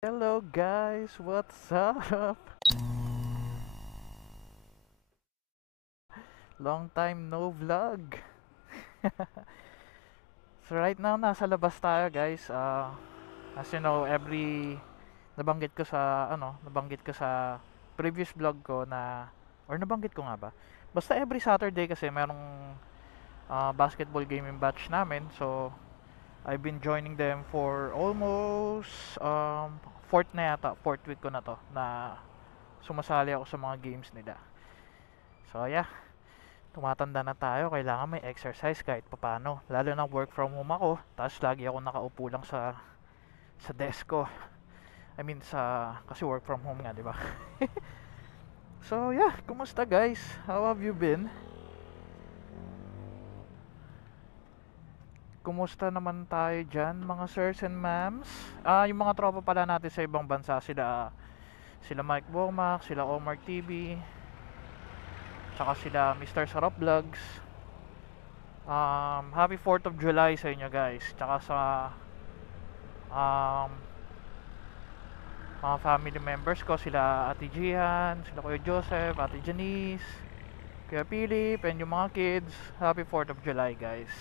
Hello guys, what's up? Long time no vlog. So right now nasa labas tayo guys. As you know, nabanggit ko sa previous vlog ko na or nabanggit ko nga ba? Basta every Saturday kasi merong basketball gaming batch namin. So I've been joining them for almost fourth week ko na to na sumasali ako sa mga games nila. So yeah, tumatanda na tayo, kailangan may exercise kahit papano. Lalo na work from home ako, tapos lagi ako nakaupo lang sa desk ko. Kasi work from home nga, di ba? So yeah, kumusta guys? How have you been? Kumusta naman tayo dyan, mga sirs and ma'ams? Yung mga tropa pala natin sa ibang bansa, sila Mike Bomac, sila Omar TV, tsaka sila Mr. Sarap Vlogs. Happy 4th of July sa inyo guys. Tsaka sa um, mga family members ko, sila Ate Jihan, sila Kuya Joseph, Ate Janice, Kuya Philip, and yung mga kids. Happy 4th of July guys.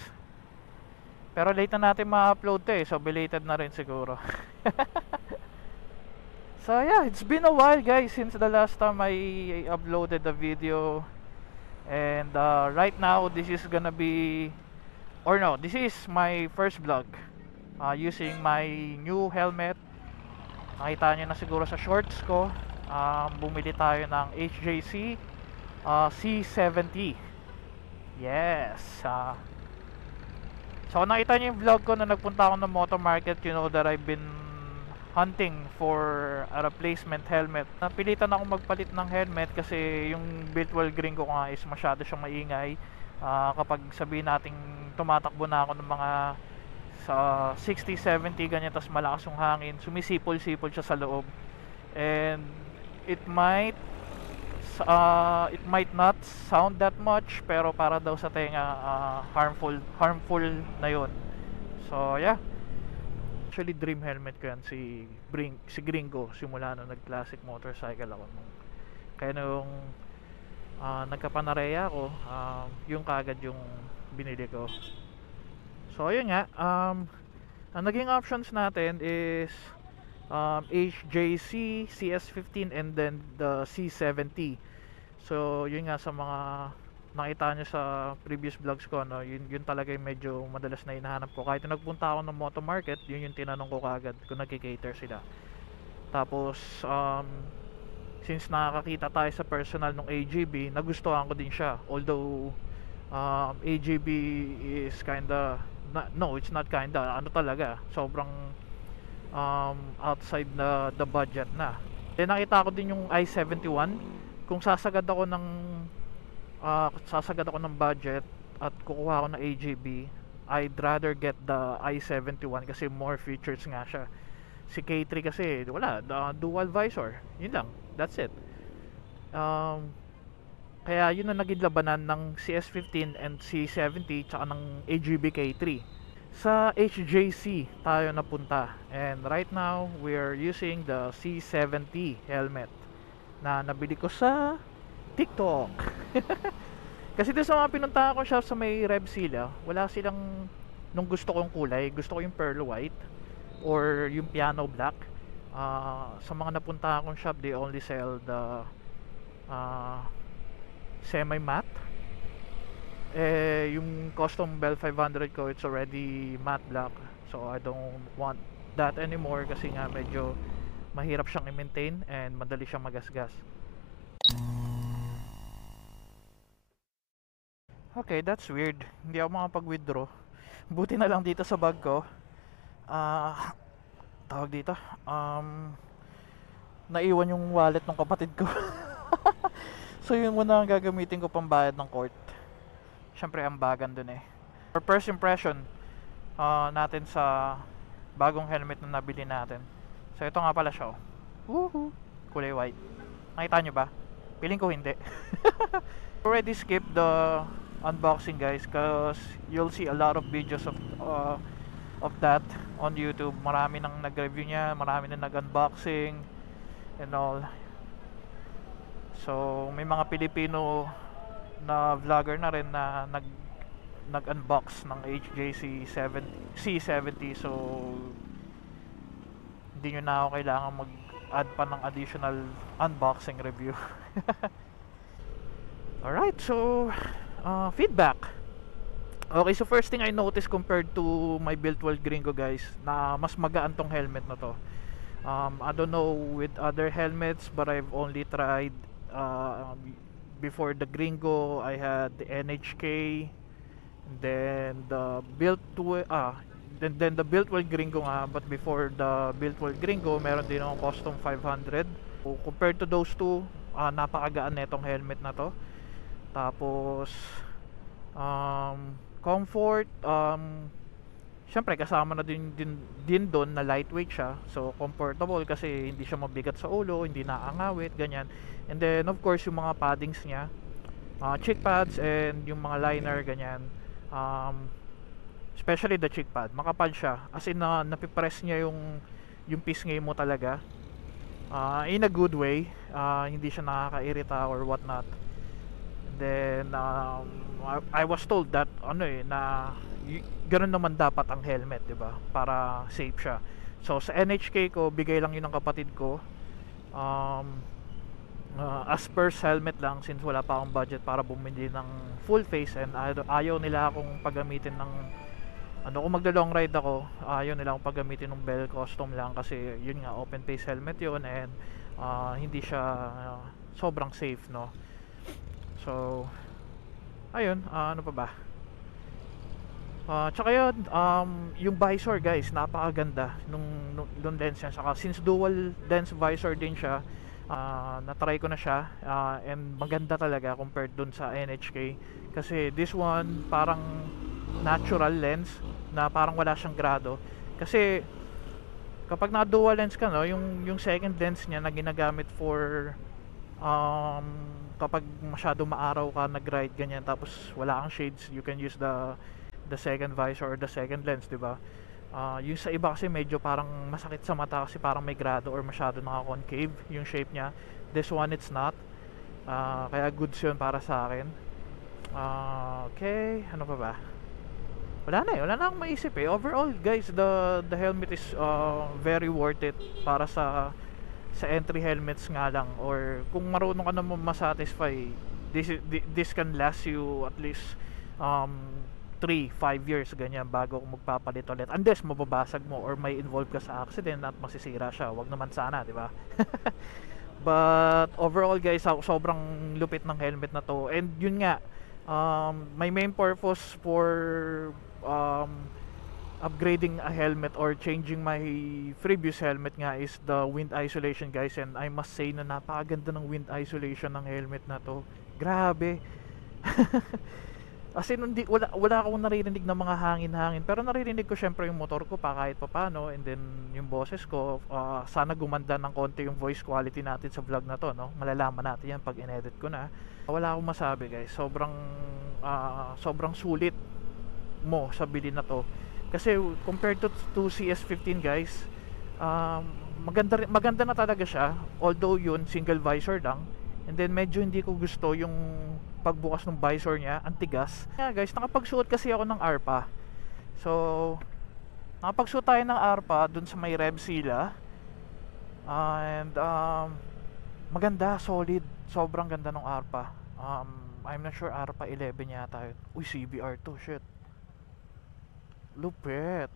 Pero late na natin ma-upload to so belated na rin siguro. So yeah, it's been a while guys since the last time I uploaded the video. And right now, this is my first vlog using my new helmet. Nakita nyo na siguro sa shorts ko. Bumili tayo ng HJC C70. Yes. So nakita nyo yung vlog ko na nagpunta ako ng motor market. You know that I've been hunting for a replacement helmet. Napilitan ako magpalit ng helmet kasi yung virtual green ko nga is masyado siyang maingay. Kapag sabihin nating tumatakbo na ako ng mga sa 60, 70 ganyan, tas malakas yung hangin, sumisipol-sipol siya sa loob, and it might it might not sound that much, pero para daw sa tenga harmful na yun. So yeah, actually dream helmet ko yan, si Gringo, simula nung nag classic motorcycle ako kaya nung nagkapanareya ako, yung kagad yung binili ko. So ayun nga, ang naging options natin is HJC, CS15, and then the C70. So yun nga, sa mga nakita nyo sa previous vlogs ko, no, yun talaga yung medyo madalas na hinahanap ko. Kahit nagpunta ako ng moto market, yun yung tinanong ko kagad kung nagki-cater sila. Tapos since nakakita tayo sa personal ng AGB, nagustuhan ko din siya. Although AGB is kinda no, it's not kinda, ano talaga, sobrang outside the budget na. Then nakita ko din yung i71. Kung sasagad ako ng budget at kukuha ako ng AGB, I'd rather get the i71 kasi more features nga siya. Si K3 kasi wala, dual visor, yun lang, that's it. Kaya yun ang naging labanan ng CS15 and C70 tsaka ng AGB K3. Sa HJC tayo napunta, and right now we're using the C70 helmet na nabili ko sa TikTok. Kasi doon sa mga pinuntahan ko shop sa may Revsila, wala silang nung gusto kong kulay. Gusto ko yung pearl white or yung piano black. Sa mga napuntahan kong shop, they only sell the semi matte. Yung custom Bell 500 ko, it's already matte black, so I don't want that anymore kasi nga medyo mahirap siyang i-maintain and madali siyang magasgas. Okay, that's weird, hindi ako makapag-withdraw. Buti na lang dito sa bag ko, tawag dito, naiwan yung wallet ng kapatid ko. So yun muna ang gagamitin ko pambayad ng court. Syempre ang bagan dun eh. For first impression natin sa bagong helmet na nabili natin. So ito nga pala siya. Woohoo! Kulay white. Nakita nyo ba? Feeling ko hindi. Already skip the unboxing guys, cause you'll see a lot of videos of of that on YouTube. Marami nang nag-review niya, marami nang nag-unboxing and all. So may mga Pilipino na vlogger na rin na nag-unbox ng C70. So hindi nyo na ako kailangan mag-add pa ng additional unboxing review. Alright, so feedback. Okay, so first thing I noticed compared to my Builtwell Gringo, guys, na mas magaan tong helmet na to. I don't know with other helmets, but I've only tried before the Gringo. I had the NHK, then the then the Builtwell Gringo nga. But before the Builtwell Gringo, meron din akong Custom 500. So compared to those two, napakagaan netong helmet na to. Tapos comfort, syempre kasama na din doon na lightweight siya. So comfortable kasi hindi siya mabigat sa ulo, hindi naangawit, ganyan. And then of course yung mga paddings niya, cheek pads and yung mga liner, ganyan. Especially the cheek pad, makapal siya. As in napipress niya yung pisngi mo talaga. In a good way, hindi siya nakakairita or what not. Then I was told that na ganun naman dapat ang helmet, 'di ba? Para safe siya. So sa NHK ko, bigay lang 'yun ng kapatid ko. As per helmet lang, since wala pa akong budget para bumili ng full face, and ayaw nila akong paggamitin ng kung magda long ride ako, ayaw nila akong paggamitin ng Bell Custom lang kasi yun nga, open face helmet yun, and hindi siya sobrang safe, no? So ayun, ano pa ba? Tsaka yun, yung visor, guys, napakaganda nung lens niya. Saka since dual lens visor din siya, na-try ko na siya, and maganda talaga compared dun sa NHK. Kasi this one parang natural lens na parang wala siyang grado. Kasi kapag na dual lens ka, no, yung second lens niya na ginagamit for kapag masyado maaraw ka nag-ride, ganyan, tapos wala kang shades, you can use the second visor or the second lens, di ba? Yung sa iba kasi medyo parang masakit sa mata kasi parang may grado or masyado naka-concave yung shape niya. This one, it's not. Kaya goods yun para sa akin. Okay, ano pa ba? Wala na akong maisip eh. Overall, guys, the helmet is very worth it para sa entry helmets nga lang, or kung marunong ka naman masatisfy, this can last you at least 3-5 years, ganyan, bago kung magpapalit ulit, unless mababasag mo or may involve ka sa accident at masisira siya. Wag naman sana, di ba? But overall, guys, sobrang lupit ng helmet na to. And yun nga, my main purpose for upgrading a helmet or changing my previous helmet nga is the wind isolation, guys. And I must say na napakaganda ng wind isolation ng helmet na to. Grabe. Kasi wala akong naririnig na mga hangin-hangin, pero naririnig ko syempre yung motor ko pa kahit papano, and then yung boses ko. Sana gumanda ng konti yung voice quality natin sa vlog na to, no? Malalaman natin yan pag in-edit ko na. Wala akong masabi, guys. Sobrang sulit mo sa bili na to. Kasi compared to CS15, guys, maganda na talaga siya. Although yun, single visor lang. And then medyo hindi ko gusto yung pagbukas ng visor niya, ang tigas. Yeah, guys, nakapagsuot kasi ako ng ARPA. So nakapagsuot tayo ng ARPA dun sa may Revsila. And maganda, solid. Sobrang ganda ng ARPA. I'm not sure, ARPA 11 yata yun. Uy, CBR to, shit. Lupet.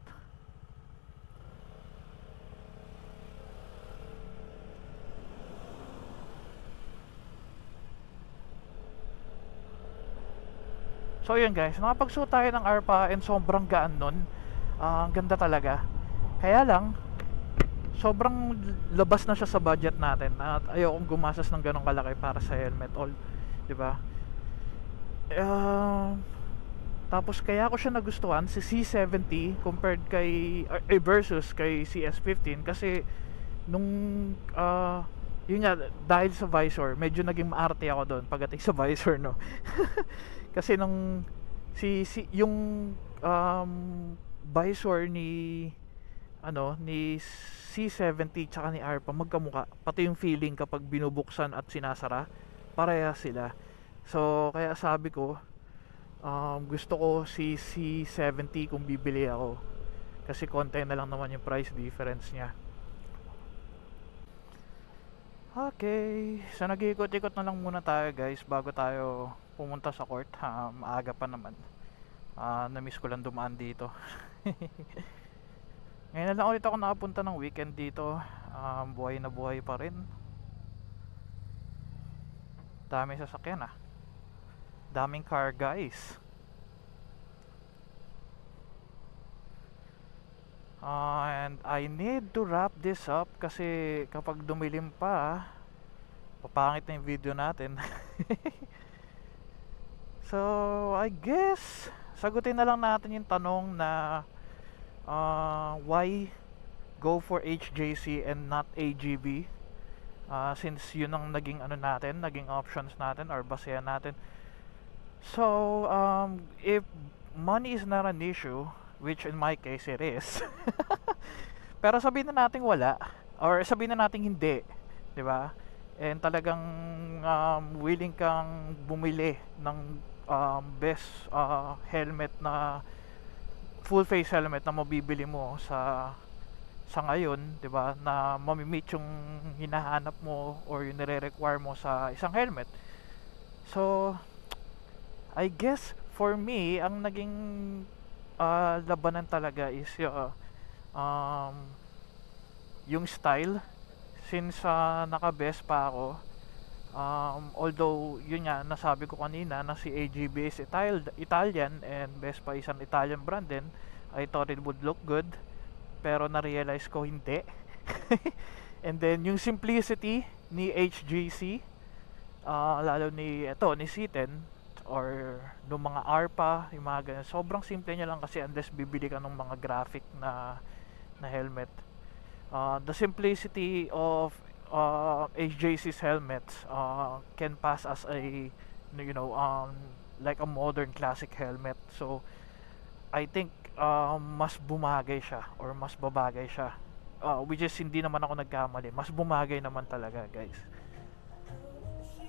So yun, guys, nakapagsuot tayo ng ARPA and sobrang gaan nun. Ang ganda talaga. Kaya lang, sobrang labas na siya sa budget natin at ayokong gumastos ng ganong kalaki para sa helmet, all, di ba? Tapos kaya ko siya nagustuhan si C70 compared versus kay CS15 kasi nung yun nga, dahil sa visor medyo naging maarte ako doon pagdating sa visor, no. Kasi nung yung visor ni ni C70 tsaka ni ARPA magkamuka, pati yung feeling kapag binubuksan at sinasara parehas sila. So kaya sabi ko, gusto ko si C70 kung bibili ako, kasi konti na lang naman yung price difference niya. Okay, so nag-iikot-ikot na lang muna tayo guys bago tayo pumunta sa court. Maaga pa naman. Na-miss ko lang dumaan dito. Ngayon na lang ulit ako nakapunta ng weekend dito. Buhay na buhay pa rin. Daming sasakyan daming car guys. And I need to wrap this up kasi kapag dumilim pa papangit na yung video natin. So I guess sagutin na lang natin yung tanong na why go for HJC and not AGB, since yun ang naging naging options natin or basehan natin. So if money is not an issue, which in my case it is, pero sabihin na natin wala or sabihin na natin hindi, di ba? And talagang willing kang bumili ng best helmet na full face helmet na mabibili mo sa ngayon, 'di ba? Na mamimit yung hinahanap mo or yung nire-require mo sa isang helmet. So I guess for me ang naging labanan talaga is yung style, since naka-best pa ako. Although yun nga nasabi ko kanina na si AGB is Italian and best pa isang Italian brand din, I thought it would look good, pero na-realize ko hindi. And then yung simplicity ni HGC, lalo ni C10 or nung mga ARPA, yung mga ganyan, sobrang simple niya lang kasi unless bibili ka ng mga graphic na helmet. The simplicity of HJC's helmets can pass as a like a modern classic helmet. So I think mas bumagay siya or mas babagay siya, which is hindi naman ako nagkamali, mas bumagay naman talaga guys.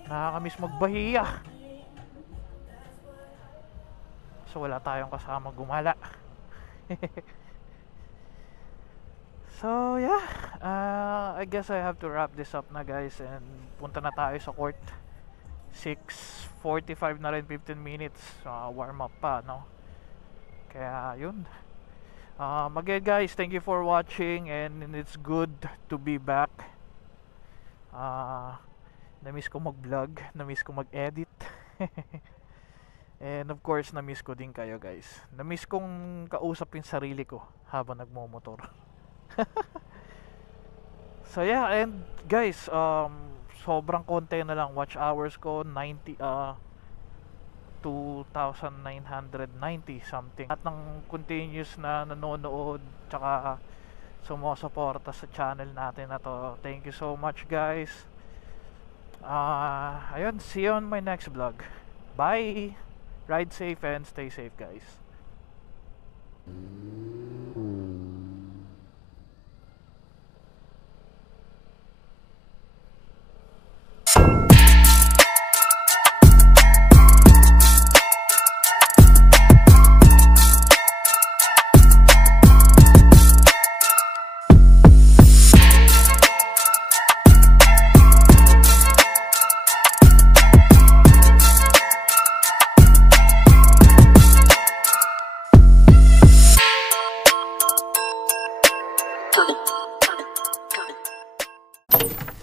Nakakamiss magbahiya. So wala tayong kasama gumala. So yeah, I guess I have to wrap this up na guys, and punta na tayo sa court. 6:45 na rin, 15 minutes, warm up pa, no? Kaya yun. Again guys, thank you for watching, and it's good to be back. Na-miss ko mag-vlog, na-miss ko mag-edit. And of course, na-miss ko din kayo guys. Na-miss kong kausap yung sarili ko habang nagmomotor. So yeah, and guys, sobrang konti na lang watch hours ko, 2,990 something. At ng continuous na nanonood tsaka sumusuporta sa channel natin na to, thank you so much guys. Ayun, see you on my next vlog. Bye. Ride safe and stay safe guys. Got it.